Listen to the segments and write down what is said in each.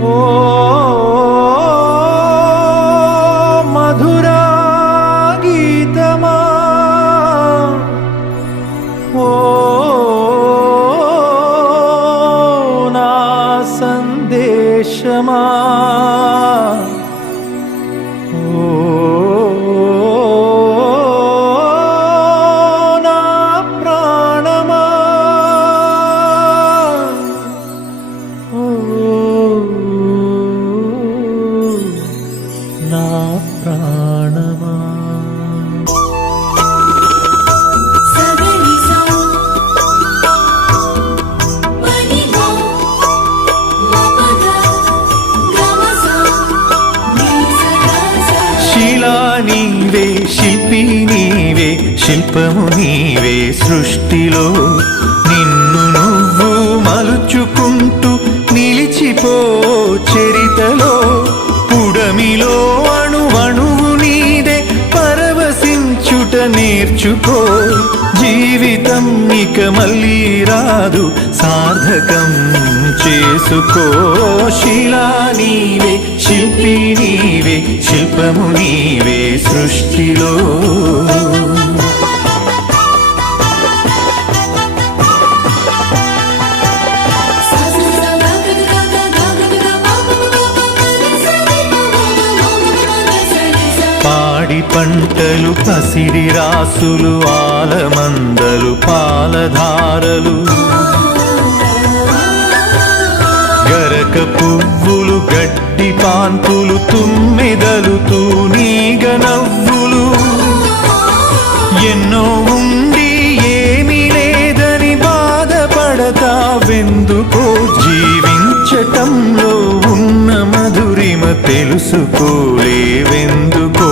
Oh. శిల్పి నీవే శిల్పము నీవే సృష్టిలో. నిన్ను నువ్వు మలుచుకుంటూ నిలిచిపో చరితలో. పుడమిలో అణువణువు నీదే పరవశించుట నేర్చుకో. జీవితం ఇక మళ్ళీ రాదు. సార్థకం చేసుకో శిలా నీవే శిల్పి నీవే శిల్పము నీవే సృష్టిలో. పంటలు పసిడి రాసులు ఆలమందలు పాలధారలు. గరక పువ్వులు గట్టి పాన్పులు తుమ్మిదలు తూనీగ నవ్వులు ఎన్నో ఉండి ఏమీ లేదని బాధపడతావెందుకో జీవించటంలో తెలుసుకోలేవెందుకో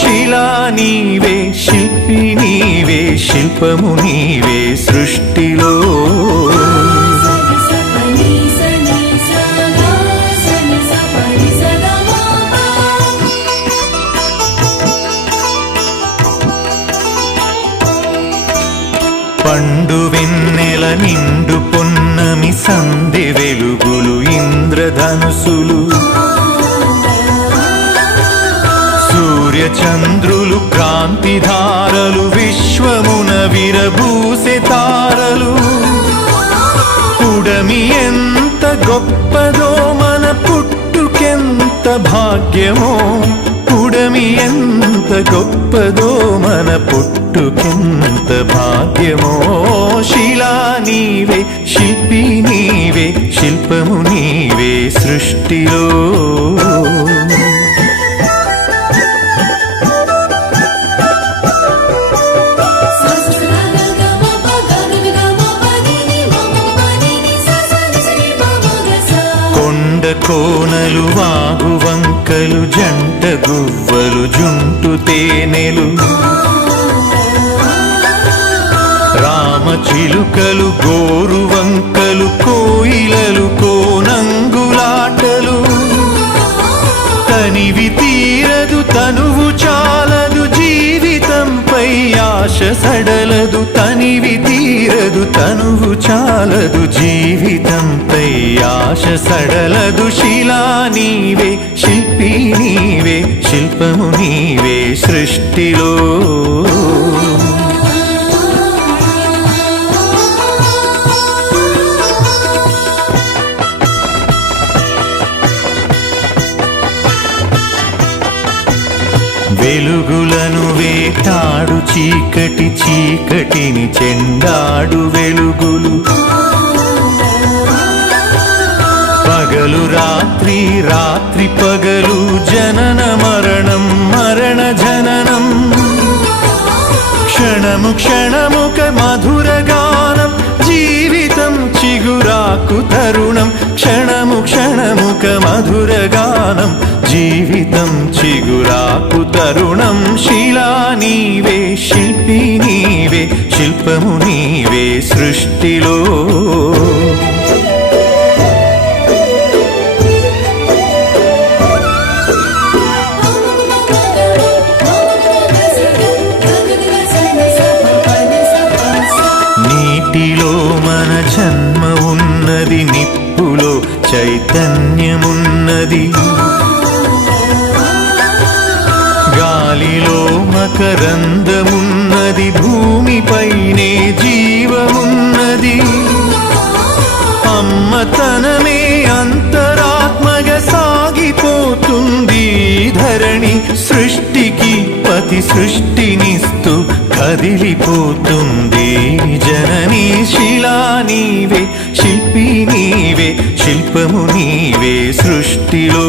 శిలా నీవే శిల్పి నీవే శిల్పము నీవే సృష్టిలో భాగ్యమో పుడమి ఎంత గొప్పదో మన పుట్టుకెంత భాగ్యమో. శిలా నీవే శిల్పి నీవే శిల్పము నీవే సృష్టిలో. జంట గువ్వలు జుంటు తేనెలు. రామ చిలుకలు గోరు వంకలు కోయిలలు కోనంగులాటలు. తనివి తీరదు తనువు చాలదు జీవితంపై ఆశ సడలదు తనివి తీరదు తనువు చాలదు జీవితంపై ఆశ సడలదు శిలా నీవే శిల్పి నీవే శిల్పము నీవే సృష్టిలో. వెలుగులను వేటాడు చీకటి చీకటిని చెందాడు వెలుగులు. పగలు రాత్రి రాత్రి పగలు జనన మరణం మరణ జననం. క్షణము క్షణముక మధుర గానం జీవితం చిగురాకు తరుణం. క్షణముక మధురగానం జీవితం చిగురాకు తరుణం. శిలా నీవే శిల్పి నీవే శిల్పము నీవే సృష్టిలో. ధన్యమున్నది గాలిలో మకరందమున్నది. భూమిపైనే జీవమున్నది. అమ్మతనమే అంతరాత్మగ సాగిపోతుంది. ధరణి సృష్టికి పతి సృష్టి కదిలిపోతుంది. జననీ శిలా నీవే శిల్పి నీవే శిల్పము నీవే సృష్టిలో.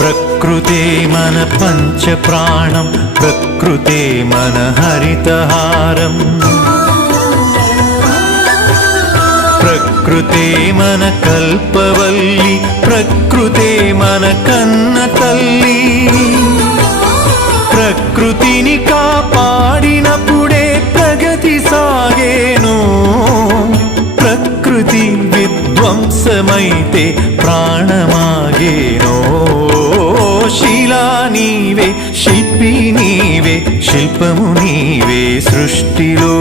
ప్రకృతే మన పంచ ప్రాణం ప్రకృతే మన హరితహారం. ప్రకృతే మన కల్పవల్లి ప్రకృతే మన కన్న తల్లి. ప్రకృతిని కాపాడినప్పుడే ప్రగతి సాగేను. ప్రకృతి విధ్వంసమైతే ప్రాణమాగేనో. శిలా నీవే శిల్పి నీవే శిల్పము నీవే సృష్టిలో.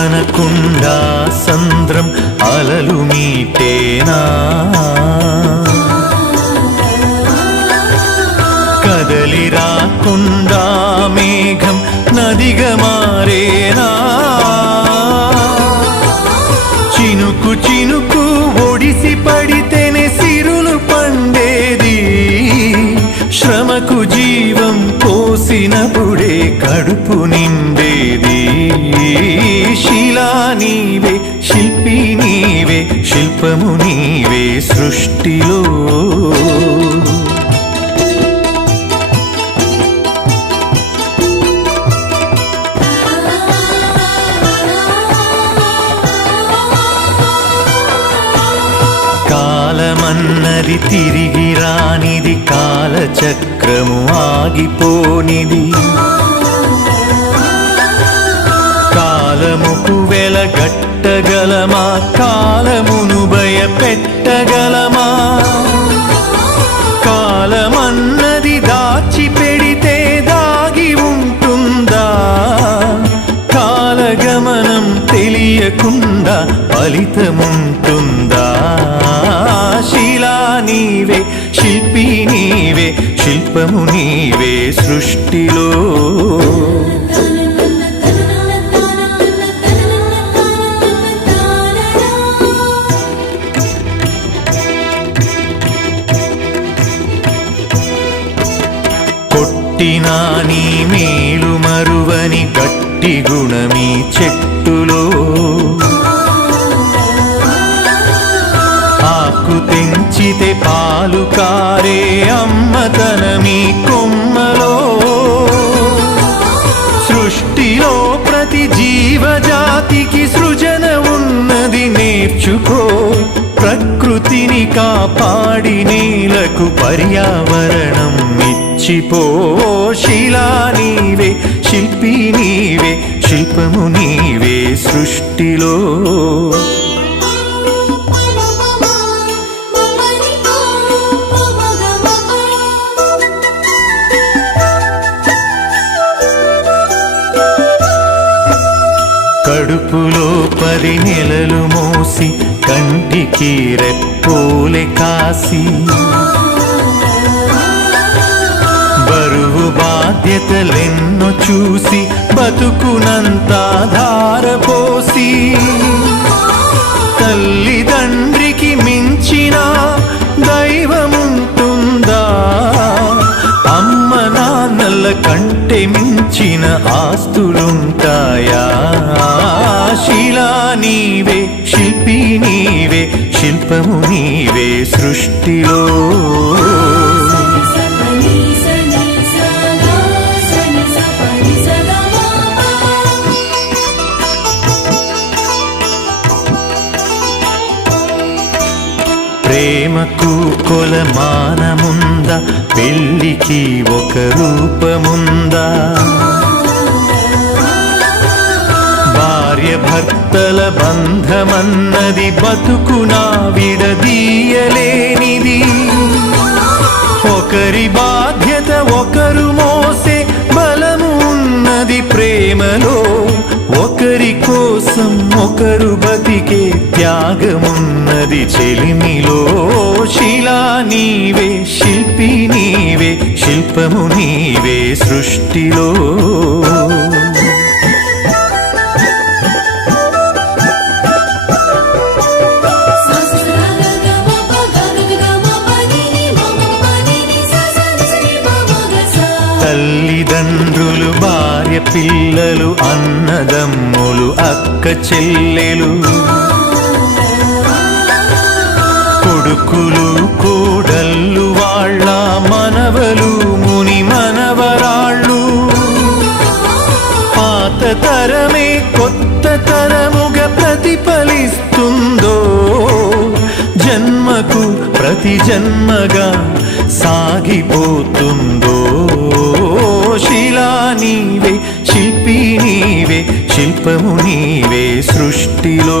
కనకుండా సంద్రం అలలు మీటేనా? కదలి రాకుండా మేఘం నదిగా మారేనా? చినుకు చినుకు ఒడిసి పడితేనే సిరులు పండేది. శ్రమకు జీ దీపము నీవే సృష్టిలో. కాలమన్నది తిరిగి రానిది కాలచక్రము ఆగిపోనిది. కాలముకు వెలగ కాలమును పెట్టగలమా? కాలమన్నది దాచి పెడితే దాగి ఉంటుందా? కాలగమనం తెలియకుండా ఫలితముంటుందా? శిలా నీవే శిల్పి నీవే శిల్పము నీవే సృష్టిలో. కొట్టినా నీ మేలు మరువని గట్టి గుణమీ చెట్టులో. ఆకు తెంచితే పాలు కారే అమ్మతనమీ కొమ్మలో. సృష్టిలో ప్రతి జీవజాతికి సృజన ఉన్నది నేర్చుకో. ప్రకృతిని కాపాడి నేలకు పర్యావరణం ఇచ్చిపో శిలా నీవే శిల్పి నీవే శిల్పము నీవే సృష్టిలో. కడుపులో పది నెలలు మోసి కంటికి రెప్పోలే కాసి. బాధ్యతలెన్నో చూసి బతుకునంత ధారపోసి తల్లిదండ్రికి మించిన దైవముంటుందా? అమ్మ నాన్నల కంటే మించిన ఆస్తులుంటాయా? శిలా నీవే శిల్పి నీవే శిల్పము నీవే సృష్టిలో. కొలమానముందా పెళ్ళికి ఒక రూపముందా? భార్య భర్తల బంధమన్నది బతుకునా విడదీయలేనిది. ఒకరి బాధ్యత ఒకరు మోసే బలము ఉన్నది ప్రేమలో ఒకరి కోసం ఒకరు బతికే త్యాగమున్నది చెలిమిలో. శిలా నీవే శిల్పి నీవే శిల్పము నీవే సృష్టిలో. తల్లిదండ్రులు భార్య పిల్లలు అన్నదమ్ములు అక్క చెల్లెలు. కొడుకులు కోడళ్ళు వాళ్ళ మనవలు ముని మనవరాళ్ళు. పాత తరమే కొత్త తరముగా ప్రతిఫలిస్తుందో జన్మకు ప్రతి జన్మగా సాగిపోతుందో? శిలా నీవే శిల్పి నీవే శిల్పము నీవే సృష్టిలో.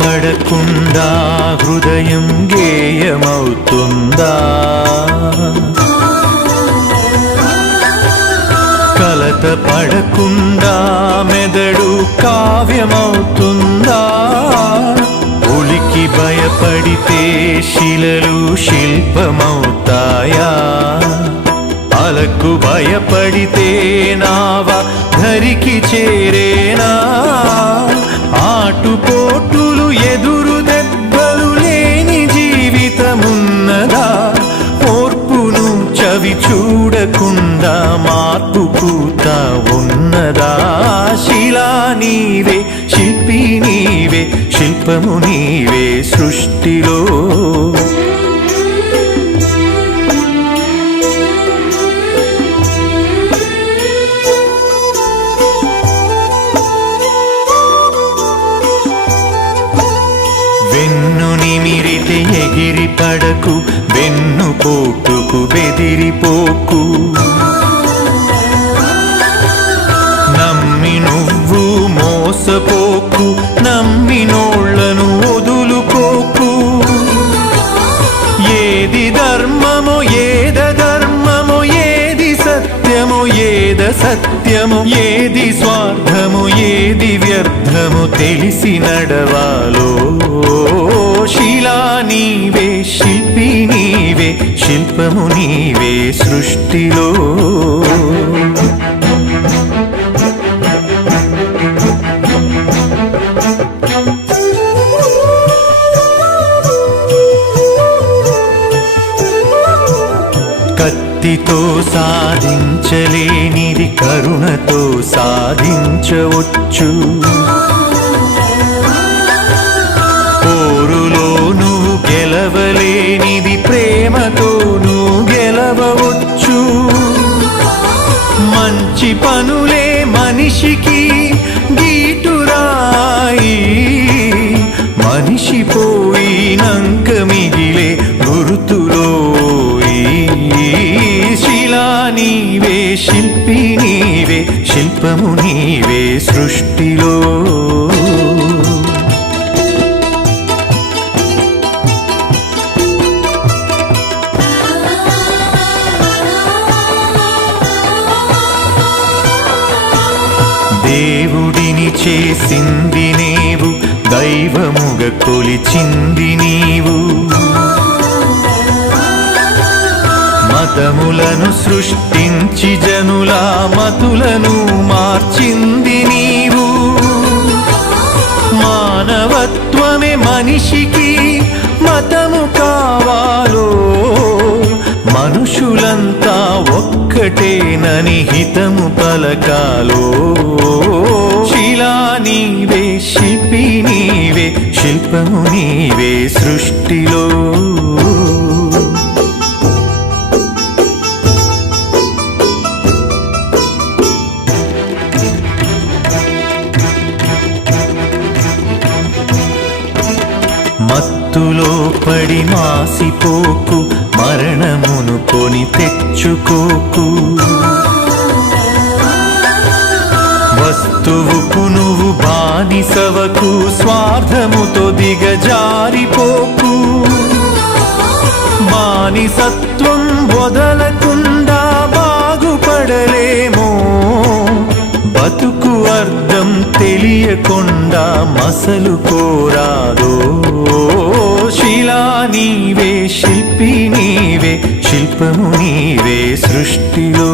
పడకుండా హృదయం గేయమవుతుందా? కలత పడకుండా మెదడు కావ్యమవుతుందా? ఉలికి భయపడితే శిలలు శిల్పమవుతాయా? అలకు భయపడితే నావ ధరికి చేరేనా? ఆటుపోటు ఎదురు దెబ్బలు లేని జీవితమున్నదా? ఓర్పును చవి చూడకుండా మార్పు కూత ఉన్నదా? శిలా నీవే శిల్పి నీవే శిల్పము నీవే సృష్టిలో. ఎగిరి వెన్ను పోటుకు బెదిరిపోకు. నమ్మి నువ్వు మోసపోకు నమ్మి నోళ్ళను వదులుకోకు. ఏది ధర్మమో ఏద ధర్మమో ఏది సత్యమో ఏద సత్యము ఏది స్వార్థము ఏది వ్యర్థము తెలిసి నడవాలో. శిలా నీవే శిల్పి నీవే శిల్పము నీవే సృష్టిలో. కత్తితో సాధించలేనిది కరుణతో సాధించవచ్చు. దీపము నీవే సృష్టిలో. దేవుడిని చేసింది నీవు దైవముగా కొలిచింది నీవు. పాదములను సృష్టించి జనుల మతులను మార్చింది నీవు. మానవత్వమే మనిషికి మతము కావాలో మనుషులంతా ఒక్కటేనని హితము పలకాలో. శిలా నీవే శిల్పి నీవే శిల్పము నీవే సృష్టిలో. పడి మాసిపోకు మరణమును కొని తెచ్చుకోకు. వస్తువుకు నువ్వు బానిసవకు స్వార్థముతో దిగజారిపోకు. బానిసత్వం వదలకుండా బాగుపడలేమో బతుకు అర్థం తెలియకుండా మసలు కోరాదో. శిలా నీవే శిల్పి నీవే శిల్పము నీవే సృష్టిలో.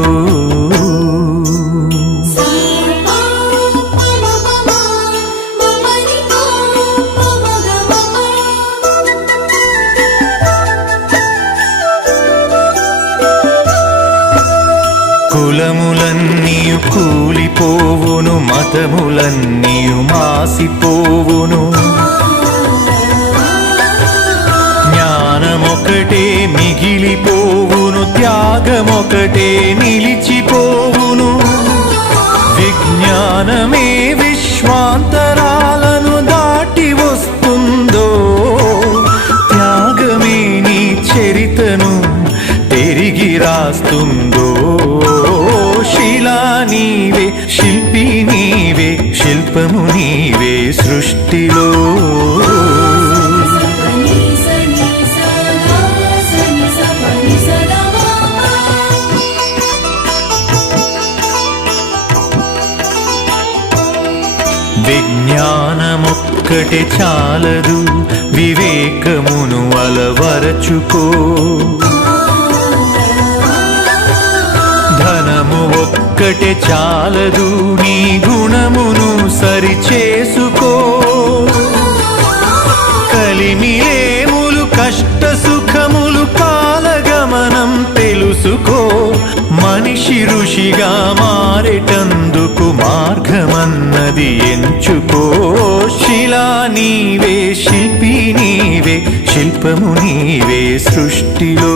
చాలదు. వివేకమును అలవరచుకో. ధనము ఒక్కటే చాలదు. నీ గుణమును సరిచేసుకో. కలిమిలేములు కష్ట సుఖములు కాలగమనం తెలుసుకో. మనిషి ఋషిగా మారటం మార్గమన్నది ఎంచుకో. శిలా నీవే శిల్పి నీవే శిల్పము నీవే సృష్టిలో.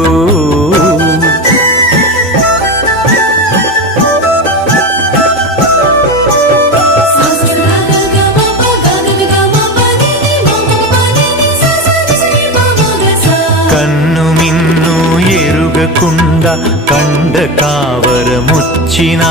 కుండ మిన్ను ఎరుగకుండా కండ కావరముచ్చినా.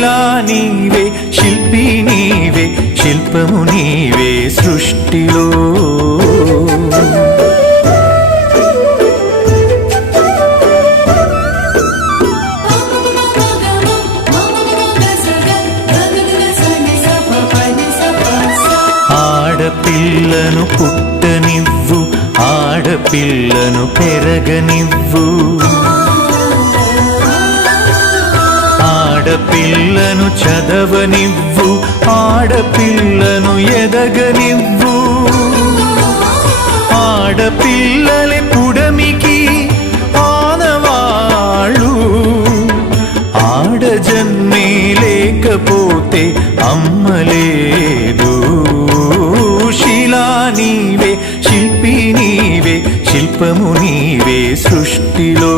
శిలా నీవే శిల్పి నీవే శిల్పము నీవే సృష్టిలో. ఆడపిల్లను పుట్టనివ్వు ఆడపిల్లను పెరగనివ్వు. ఆడపిల్లను చదవనివ్వు ఆడపిల్లను ఎదగనివ్వు. ఆడపిల్లలే పుడమికి ఆనవాళ్ళు. ఆడజన్మే లేకపోతే అమ్మలేదు శిలా నీవే శిల్పి నీవే శిల్పము నీవే సృష్టిలో.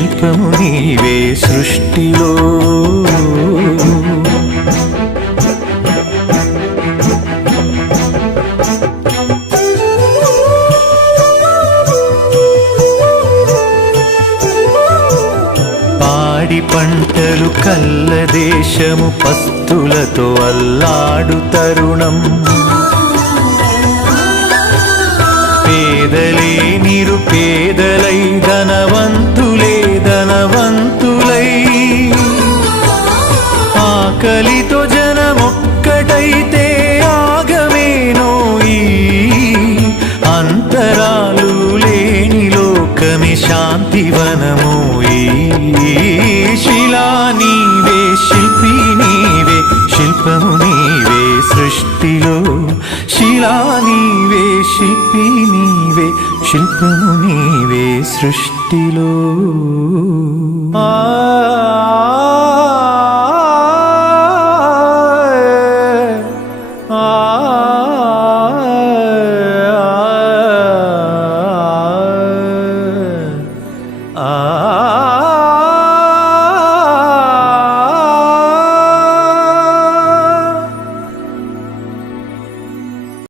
శిల్పము నీవే సృష్టిలో. పాడి పంటలు కల్ల దేశము పస్తులతో అల్లాడు తరుణం. పేదలే నిరుపేదలై ధనవంతు ధనవంతులై ఆకలితో జనమొక్కటైతే ఆగమేనోయి అంతరాలు లేని లోకమే శాంతివనమోయి శిలా నీవే శిల్పి నీవే శిల్పము నీవే సృష్టిలో. శిలా నీవే శిల్పి నీవే శిల్పము నీవే సృష్టిలో.